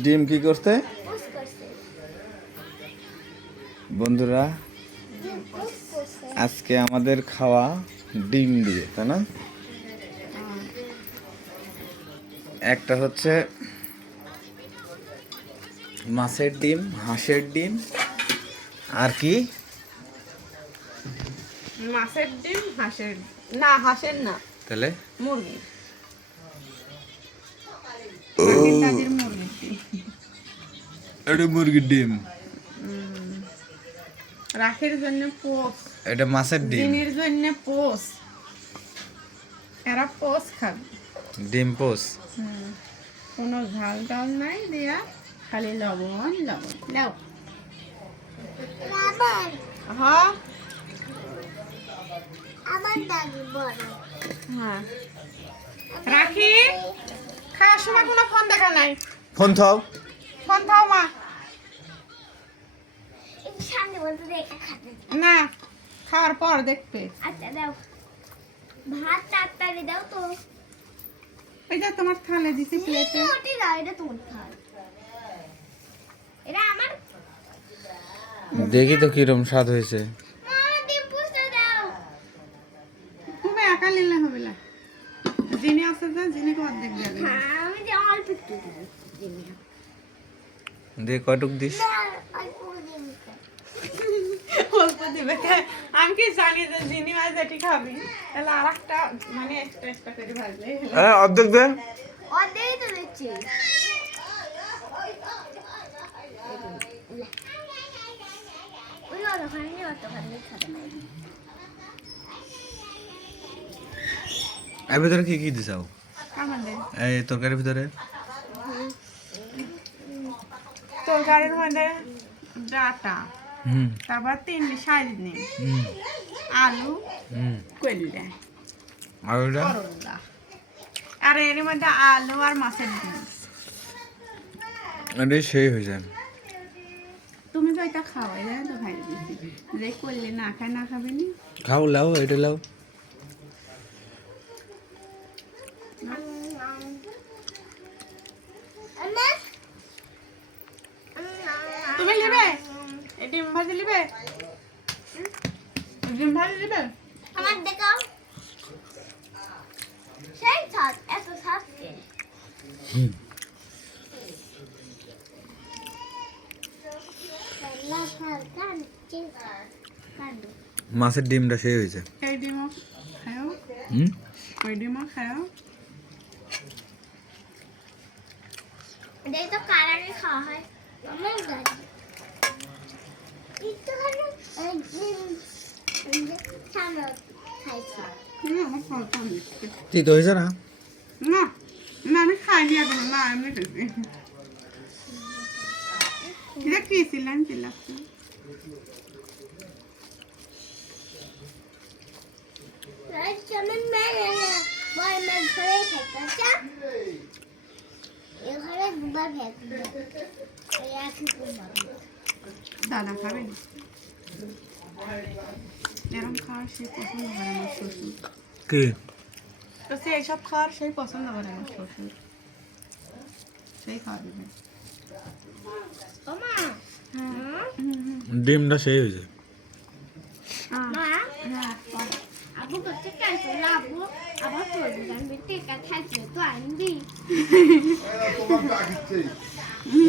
ডিম কি করতে বন্ধুরা? আজকে আমাদের খাওয়া ডিম দিয়ে, তাই না? একটা হচ্ছে মাছের ডিম, হাঁসের ডিম, আর কি মাছের ডিম, হাঁসের না, হাঁসের না, তাহলে মুরগি। এটা মুরগির ডিম, রাখের জন্য পোষ, এটা মাছের ডিম, ডিমের জন্য পোষ। এরা পোষ খাবে, ডিম পোস। কোনো ঝাল টাল নাই দেয়া, খালি লবণ লবণ নাও। হ্যাঁ হ্যাঁ, রাখি খাওয়ার সময় কোনো ফোন দেখা নাই। ফোন থাও, ফোন থাও মা। না, খাওয়ার পর দেখবে। আচ্ছা দাও, ভাত তাড়াতাড়ি দাও তো। এই যে তোমার থালে দিছি প্লেটে। ওটি দাও, এটা তোমার থাল। এটা আমার। দেখি তো কিরম স্বাদ হয়েছে। মামা ডিম পুষতে দাও। তুমি একা নিলে হবে না, যিনি আছে যে যিনি অর্ধেক দেবে। হ্যাঁ, আমি যে অল্প একটু দিই ডিমটা। দে কয়টুক দিস? অল্প ডিম খাই। অল্প দিবে। আমি কি জানি যে যিনি আজ এটি খাবি, তাহলে আর একটা মানে এক্সট্রা করে ভাজলে। অর্ধেক দে। অর্ধেকই তো দিচ্ছি। ওই অতখানি খাবে না। এর ভিতরে কি কি দিছাও? আমাদের এই তরকারির ভিতরে তরকারির মধ্যে ডাটা, হুম তারপর 3 সয়াবিন, হুম আলু, হুম কইলা, আর ওটা করলা, আর এর মধ্যে আলু আর মাছের ডিম। এটাই সেই হয়ে যায়। তুমি তো এটা খাও, এটা তো খাই দিচ্ছি। যে করলে না খায়, না খাবে নি। খাও, লাও, এটা লাও। তুমি নিবে এই ডিম ভাজি নিবে, ডিম ভাজি নিবে। আমার দেখাও। সেই ছাদ, এত ছাদ কে? মাছের ডিমটা সেই হয়েছে। এই ডিমও খাও, হুম ওই ডিমও খাও। এটাই তো কারারে খাওয়া হয়। আমার গাড়ি একটুখানি সামনে খাইছি। আমার খাওয়া দিচ্ছে ঠিক তো হয়েছে না? না, না আমি খাইনি এখনো, না এমনি খেয়েছি। এটা কি ছিলেন লাগছে? কেমন মেয়ে বয় মেয়ে ঘরেই খাইতে আচ্ছা এ ঘরে দুবার ভেজে একই করলাম। দাদা খাবেন এরকম খাওয়ার সেই পছন্দ করে আমার শ্বশুর। কি তো সে এইসব খাওয়ার সেই পছন্দ করে আমার শ্বশুর, সেই খাওয়া দেবে। ওমা ডিমটা সেই হয়েছে। মা আবু করতে কাছে আবু আবার তোর দোকান বিতে কা থাকলে তো আনবি তোমার ডাকিছে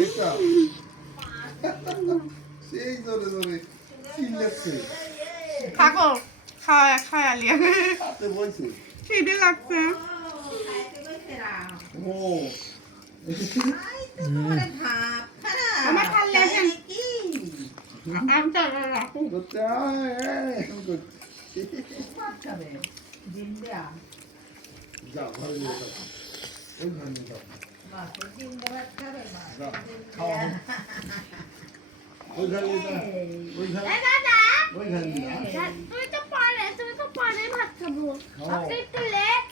এটা সেই জোরে জোরে চিল্লাচ্ছে থাকো, খাওয়া খায়ালি হাতে বইছে খিদে লাগছে। ও আমার খাল্লে আসেন, আমি তো রাখো। করতে যা ঘরে নিয়ে যাও ওই ঘরে নিয়ে যাও যাও, খাওয়া হোক। ওই ঘরে নিয়ে যাও ওই ঘরে এ দাদা ওই ঘরে নিয়ে যাও তুমি তো পরে ভাত খাবো আজকে একটু লেট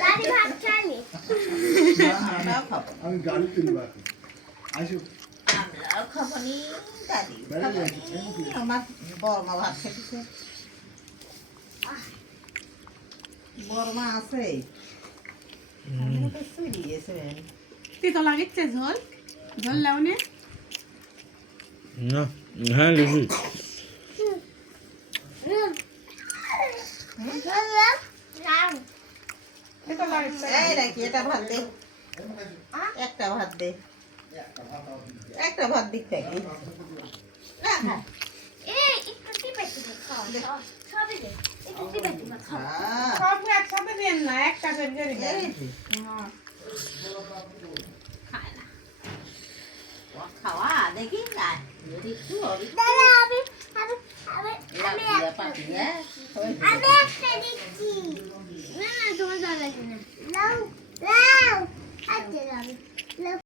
দাদি ভাত খালি আমি গাড়ি তুলবো এখন আসো আমরাও খাবো নি, দাদি বেড়ে খাবো যাচ্ছি নি। আমার বড়মা ভাত খেতেছে। বড়মা আছে আমি তো চুরি গেছে। তিতো লাগিচ্ছে ঝোল, ধরলেও নে না হ্যাঁ লিখি এটা লাগছে এই রাখি এটা ভাত দে একটা ভাত দে একটা ভাত দিক থাকি এই একটু টিপে টিপে খাও সবই দে একটু টিপে টিপে খাও সব একসাথে দেন না একটা করে করে দেন হ্যাঁ খাওয়া দেখি না যদি একটু হবে দাদা আমি লাফিয়া পাতিয়া আমি একটা দিচ্ছি না না তোমার দাদা কিনা লাও লাও আচ্ছা লাও